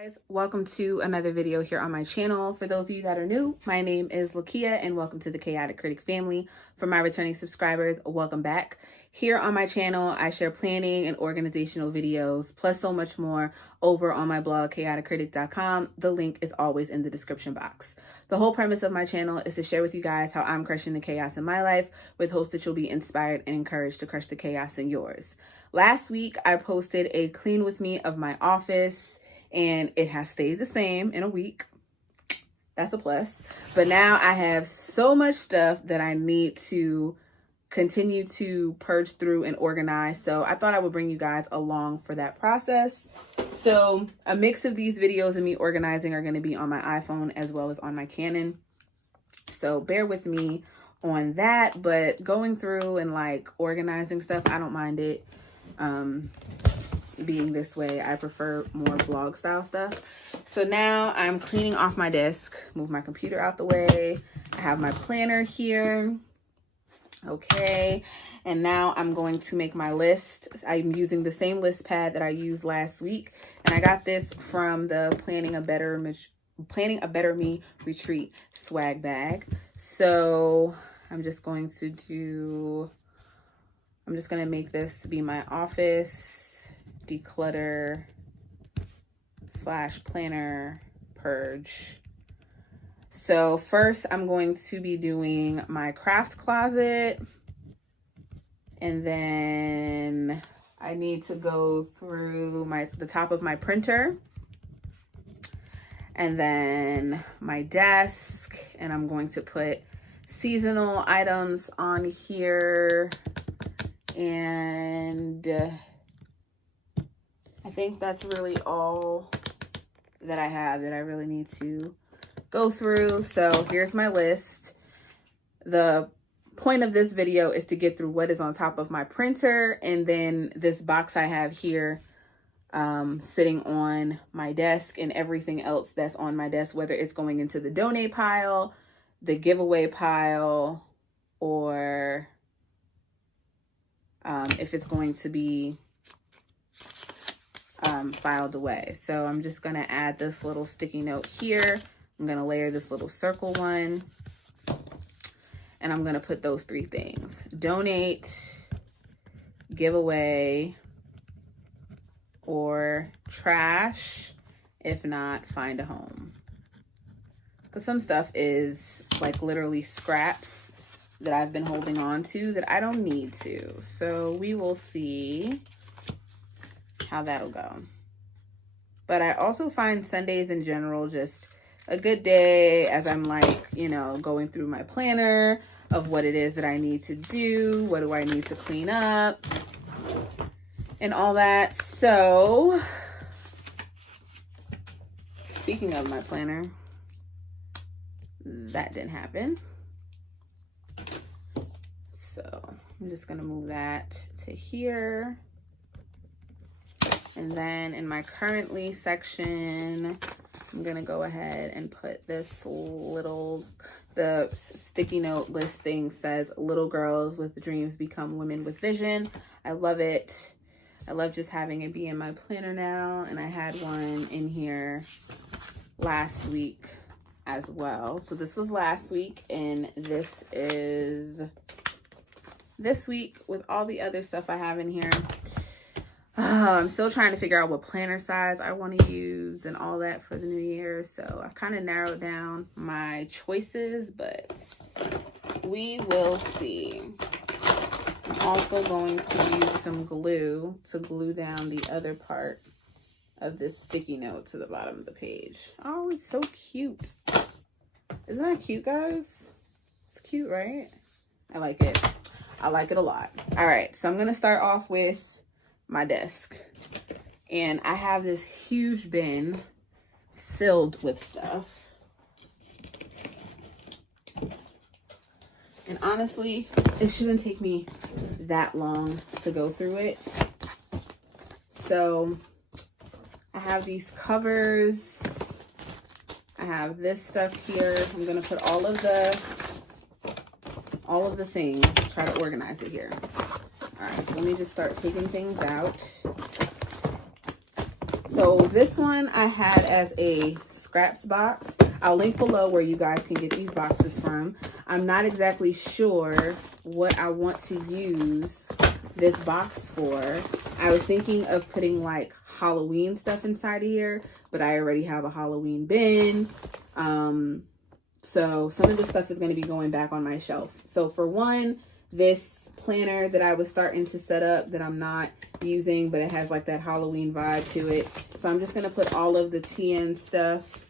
Guys, welcome to another video here on my channel. For those of you that are new, my name is Lakia and welcome to the Chaotic Critic family. For my returning subscribers, welcome back. Here on my channel, I share planning and organizational videos, plus so much more over on my blog, chaoticcritic.com. The link is always in the description box. The whole premise of my channel is to share with you guys how I'm crushing the chaos in my life with hopes that you'll be inspired and encouraged to crush the chaos in yours. Last week, I posted a clean with me of my office, and it has stayed the same in a week. That's a plus. But now I have so much stuff that I need to continue to purge through and organize. So I thought I would bring you guys along for that process. So a mix of these videos of me organizing are going to be on my iPhone as well as on my Canon. So bear with me on that. But going through and like organizing stuff, I don't mind it. Being this way, I prefer more vlog style stuff. So now I'm cleaning off my desk, move my computer out the way. I have my planner here. Okay, and now I'm going to make my list. I'm using the same list pad that I used last week, and I got this from the Planning a Better Me retreat swag bag. So I'm just going to make this be my office declutter / planner purge. So first I'm going to be doing my craft closet, and then I need to go through the top of my printer, and then my desk, and I'm going to put seasonal items on here, and I think that's really all that I have that I really need to go through. So here's my list. The point of this video is to get through what is on top of my printer, and then this box I have here sitting on my desk, and everything else that's on my desk, whether it's going into the donate pile, the giveaway pile, or if it's going to be filed away. So I'm just going to add this little sticky note here. I'm going to layer this little circle one, and I'm going to put those three things: donate, giveaway, or trash. If not, find a home. Because some stuff is like literally scraps that I've been holding on to that I don't need to. So we will see how that'll go. But I also find Sundays in general just a good day as I'm like, you know, going through my planner of what it is that I need to do, what do I need to clean up, and all that. So speaking of my planner, that didn't happen. So I'm just gonna move that to here. And then in my currently section, I'm gonna go ahead and put this the sticky note listing says, "Little girls with dreams become women with vision." I love it. I love just having it be in my planner now. And I had one in here last week as well. So this was last week, and this is this week with all the other stuff I have in here. I'm still trying to figure out what planner size I want to use and all that for the new year. So I've kind of narrowed down my choices, but we will see. I'm also going to use some glue to glue down the other part of this sticky note to the bottom of the page. Oh, it's so cute. Isn't that cute, guys? It's cute, right? I like it. I like it a lot. All right, so I'm going to start off with my desk, and I have this huge bin filled with stuff, and honestly it shouldn't take me that long to go through it. So I have these covers, I have this stuff here. I'm gonna put all of the things, try to organize it here. All right, so let me just start taking things out. So this one I had as a scraps box. I'll link below where you guys can get these boxes from. I'm not exactly sure what I want to use this box for. I was thinking of putting like Halloween stuff inside of here, but I already have a Halloween bin. So some of this stuff is going to be going back on my shelf. So for one, this planner that I was starting to set up that I'm not using, but it has like that Halloween vibe to it. So I'm just going to put all of the TN stuff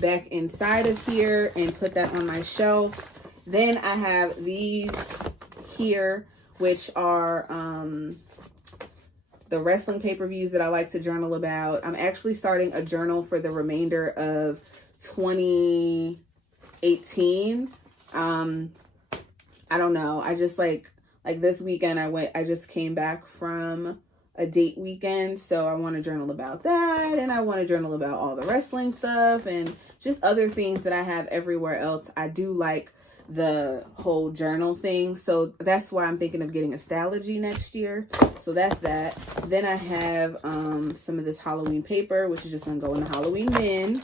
back inside of here and put that on my shelf. Then I have these here, which are the wrestling pay-per-views that I like to journal about. I'm actually starting a journal for the remainder of 2018. I don't know. I just like this weekend I just came back from a date weekend. So I want to journal about that. And I want to journal about all the wrestling stuff and just other things that I have everywhere else. I do like the whole journal thing. So that's why I'm thinking of getting a Stalogy next year. So that's that. Then I have some of this Halloween paper, which is just going to go in the Halloween bin.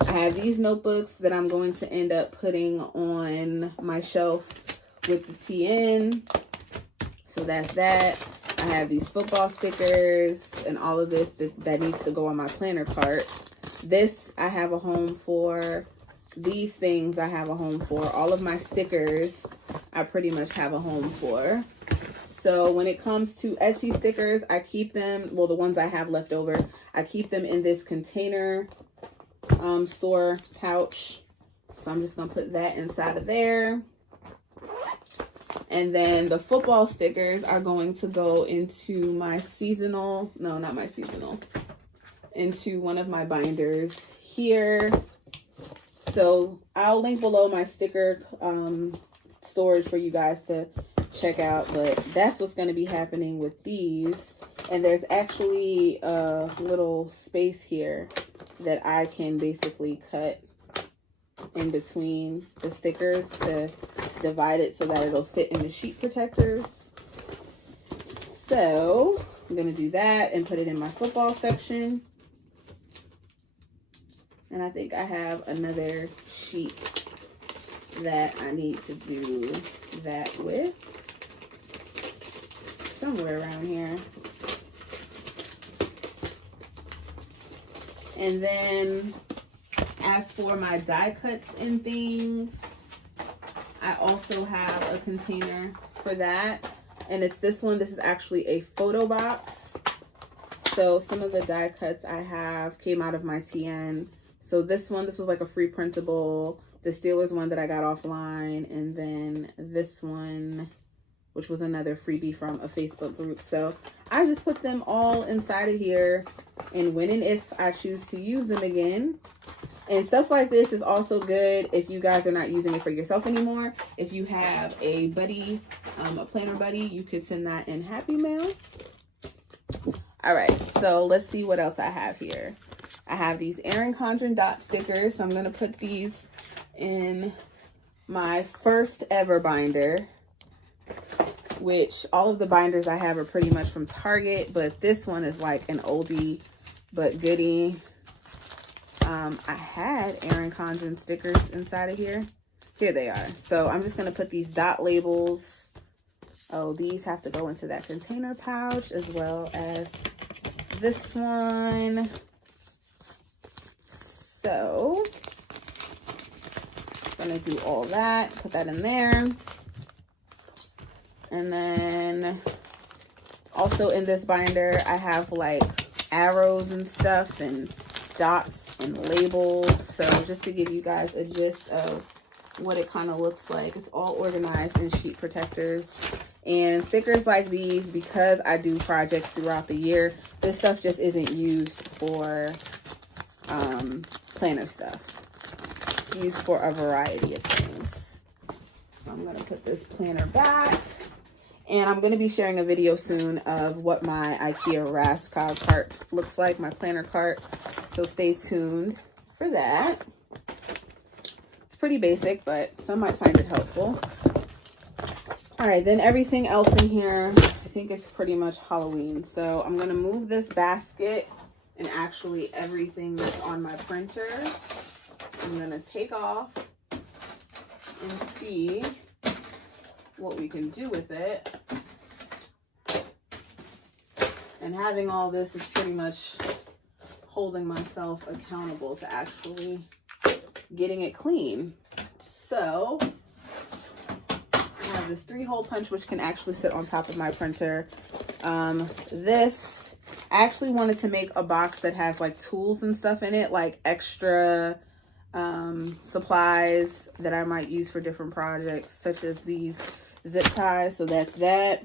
I have these notebooks that I'm going to end up putting on my shelf with the TN. So that's that. I have these football stickers and all of this that needs to go on my planner cart. This I have a home for. These things I have a home for. All of my stickers I pretty much have a home for. So when it comes to Etsy stickers, I keep them, well, the ones I have left over, I keep them in this container store pouch. So I'm just going to put that inside of there. And then the football stickers are going to go into my seasonal, no, not my seasonal, into one of my binders here. So I'll link below my sticker storage for you guys to check out, but that's what's going to be happening with these. And there's actually a little space here that I can basically cut in between the stickers to divide it so that it'll fit in the sheet protectors. So I'm going to do that and put it in my football section. And I think I have another sheet that I need to do that with. Somewhere around here. And then as for my die cuts and things, I also have a container for that. And it's this one. This is actually a photo box. So some of the die cuts I have came out of my TN. So this was like a free printable. The Steelers one that I got offline. And then this one, which was another freebie from a Facebook group. So I just put them all inside of here. And when and if I choose to use them again. And stuff like this is also good if you guys are not using it for yourself anymore. If you have a buddy, a planner buddy, you could send that in Happy Mail. All right, so let's see what else I have here. I have these Erin Condren dot stickers. So I'm going to put these in my first ever binder, which all of the binders I have are pretty much from Target, but this one is like an oldie but goodie. I had Erin Condren stickers inside of here. Here they are. So I'm just going to put these dot labels. Oh, these have to go into that container pouch as well as this one. So I'm going to do all that, put that in there. And then also in this binder, I have like arrows and stuff and dots and labels. So just to give you guys a gist of what it kind of looks like, it's all organized in sheet protectors. And stickers like these, because I do projects throughout the year, this stuff just isn't used for planner stuff. It's used for a variety of things. So I'm going to put this planner back. And I'm going to be sharing a video soon of what my IKEA Raskog cart looks like, my planner cart. So stay tuned for that. It's pretty basic, but some might find it helpful. All right, then everything else in here, I think it's pretty much Halloween. So I'm going to move this basket and actually everything that's on my printer, I'm gonna take off and see what we can do with it. And having all this is pretty much holding myself accountable to actually getting it clean. So I have this 3-hole punch, which can actually sit on top of my printer. This, I actually wanted to make a box that has like tools and stuff in it, like extra supplies that I might use for different projects, such as these zip ties. So that's that.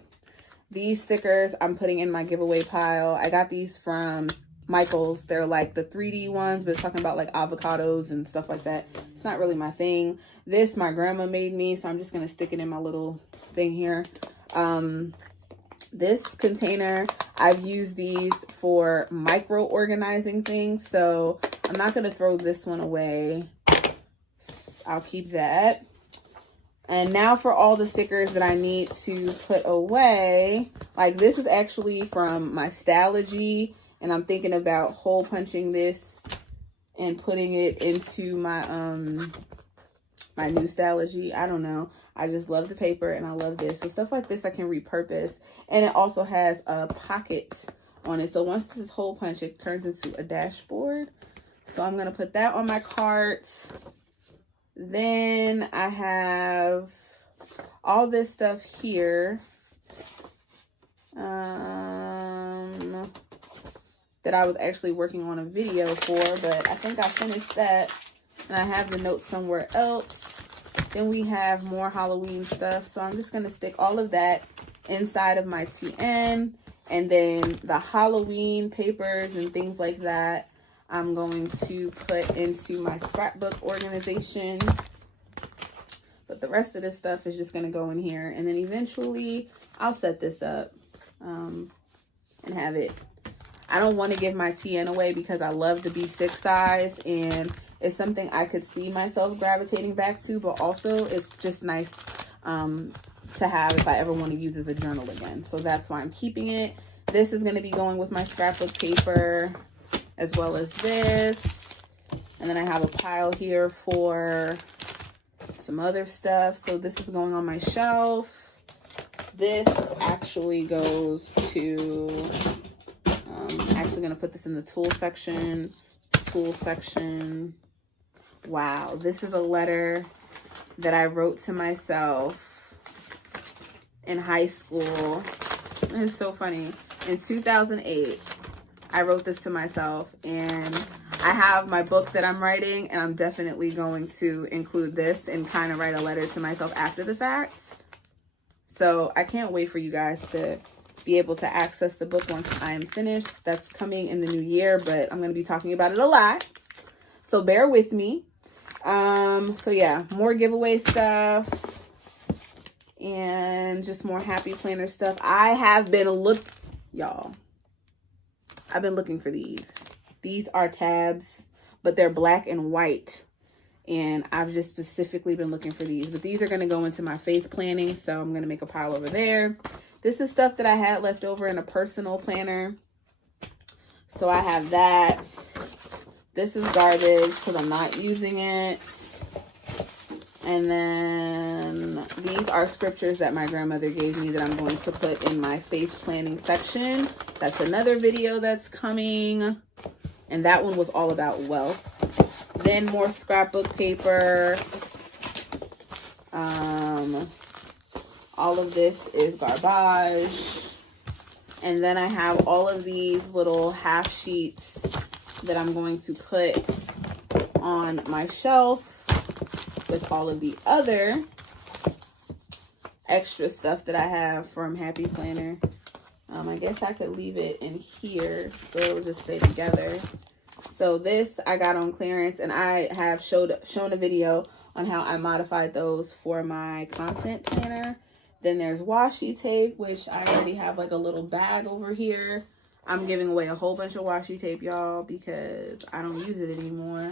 These stickers I'm putting in my giveaway pile. I got these from Michael's. They're like the 3D ones, but it's talking about like avocados and stuff like that. It's not really my thing. This my grandma made me, so I'm just gonna stick it in my little thing here. This container, I've used these for micro organizing things, so I'm not gonna throw this one away. I'll keep that. And now for all the stickers that I need to put away. Like this is actually from my Stalogy, and I'm thinking about hole punching this and putting it into my my new Stalogy. I don't know. I just love the paper and I love this. So stuff like this I can repurpose. And it also has a pocket on it. So once this is hole punch, it turns into a dashboard. So I'm gonna put that on my cart. Then I have all this stuff here that I was actually working on a video for, but I think I finished that, and I have the notes somewhere else. Then we have more Halloween stuff, so I'm just going to stick all of that inside of my TN, and then the Halloween papers and things like that I'm going to put into my scrapbook organization. But the rest of this stuff is just going to go in here. And then eventually I'll set this up and have it. I don't want to give my TN away because I love the B6 size. And it's something I could see myself gravitating back to. But also it's just nice to have if I ever want to use as a journal again. So that's why I'm keeping it. This is going to be going with my scrapbook paper, as well as this. And then I have a pile here for some other stuff. So this is going on my shelf. This actually goes to, I'm actually gonna put this in the tool section. Wow, this is a letter that I wrote to myself in high school. It's so funny. In 2008. I wrote this to myself, and I have my book that I'm writing, and I'm definitely going to include this and kind of write a letter to myself after the fact. So I can't wait for you guys to be able to access the book once I am finished. That's coming in the new year, but I'm going to be talking about it a lot. So bear with me. So yeah, more giveaway stuff and just more happy planner stuff. I have been y'all. I've been looking for these. These are tabs, but they're black and white. And I've just specifically been looking for these. But these are going to go into my faith planning. So I'm going to make a pile over there. This is stuff that I had left over in a personal planner. So I have that. This is garbage because I'm not using it. And then these are scriptures that my grandmother gave me that I'm going to put in my faith planning section. That's another video that's coming. And that one was all about wealth. Then more scrapbook paper. All of this is garbage. And then I have all of these little half sheets that I'm going to put on my shelf with all of the other extra stuff that I have from Happy Planner. I guess I could leave it in here so it'll just stay together. So this I got on clearance, and I have shown a video on how I modified those for my content planner. Then there's washi tape, which I already have like a little bag over here. I'm giving away a whole bunch of washi tape, y'all, because I don't use it anymore.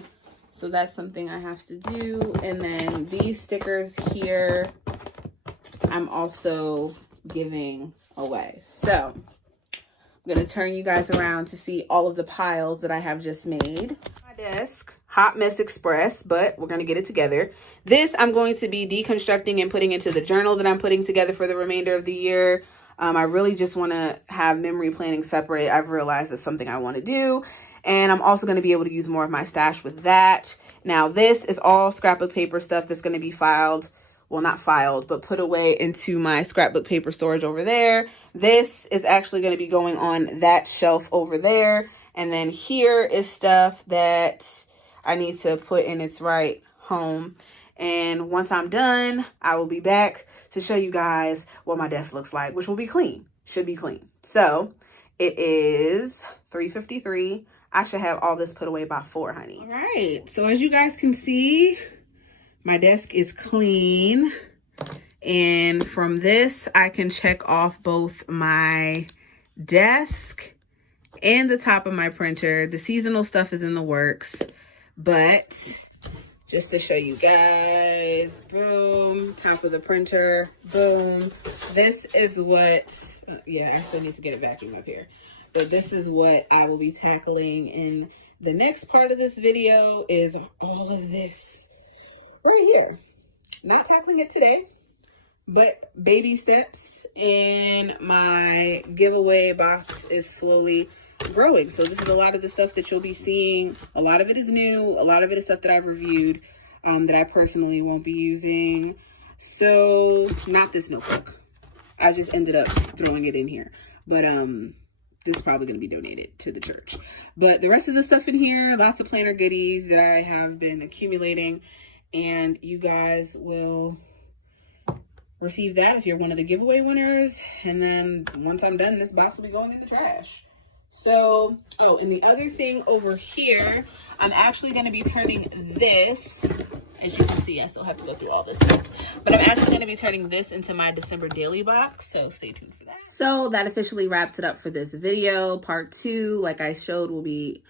So that's something I have to do. And then these stickers here, I'm also giving away. So I'm going to turn you guys around to see all of the piles that I have just made. My desk, hot mess express, but we're going to get it together. This I'm going to be deconstructing and putting into the journal that I'm putting together for the remainder of the year. I really just want to have memory planning separate. I've realized that's something I want to do. And I'm also going to be able to use more of my stash with that. Now, this is all scrapbook paper stuff that's going to be filed. Well, not filed, but put away into my scrapbook paper storage over there. This is actually going to be going on that shelf over there. And then here is stuff that I need to put in its right home. And once I'm done, I will be back to show you guys what my desk looks like, which will be clean. Should be clean. So it is 3:53. I should have all this put away by 4, honey. All right. So as you guys can see, my desk is clean. And from this, I can check off both my desk and the top of my printer. The seasonal stuff is in the works, but just to show you guys, boom, top of the printer, boom. This is what, yeah, I still need to get it vacuumed up here. But this is what I will be tackling in the next part of this video is all of this right here. Not tackling it today, but baby steps, and my giveaway box is slowly growing. So this is a lot of the stuff that you'll be seeing. A lot of it is new. A lot of it is stuff that I've reviewed that I personally won't be using. So not this notebook. I just ended up throwing it in here. But this is probably going to be donated to the church. But the rest of the stuff in here, lots of planner goodies that I have been accumulating. And you guys will receive that if you're one of the giveaway winners. And then once I'm done, this box will be going in the trash. So, oh, and the other thing over here, I'm actually going to be turning this, as you can see, I still have to go through all this stuff, but I'm actually going to be turning this into my December daily box, so stay tuned for that. So that officially wraps it up for this video. Part 2, like I showed, will be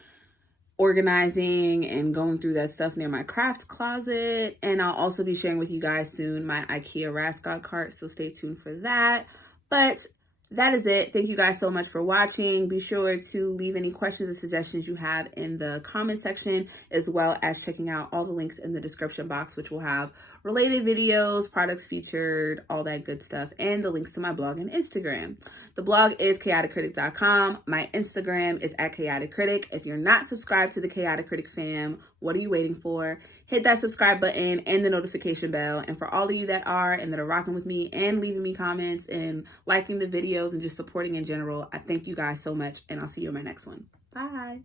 organizing and going through that stuff near my craft closet, and I'll also be sharing with you guys soon my IKEA Rascot cart, so stay tuned for that. But that is it. Thank you guys so much for watching. Be sure to leave any questions or suggestions you have in the comment section, as well as checking out all the links in the description box, which will have related videos, products featured, all that good stuff, and the links to my blog and Instagram. The blog is chaoticcritic.com. My Instagram is @chaoticcritic. If you're not subscribed to the Chaotic Critic fam, what are you waiting for? Hit that subscribe button and the notification bell. And for all of you that are and that are rocking with me and leaving me comments and liking the videos and just supporting in general, I thank you guys so much, and I'll see you in my next one. Bye.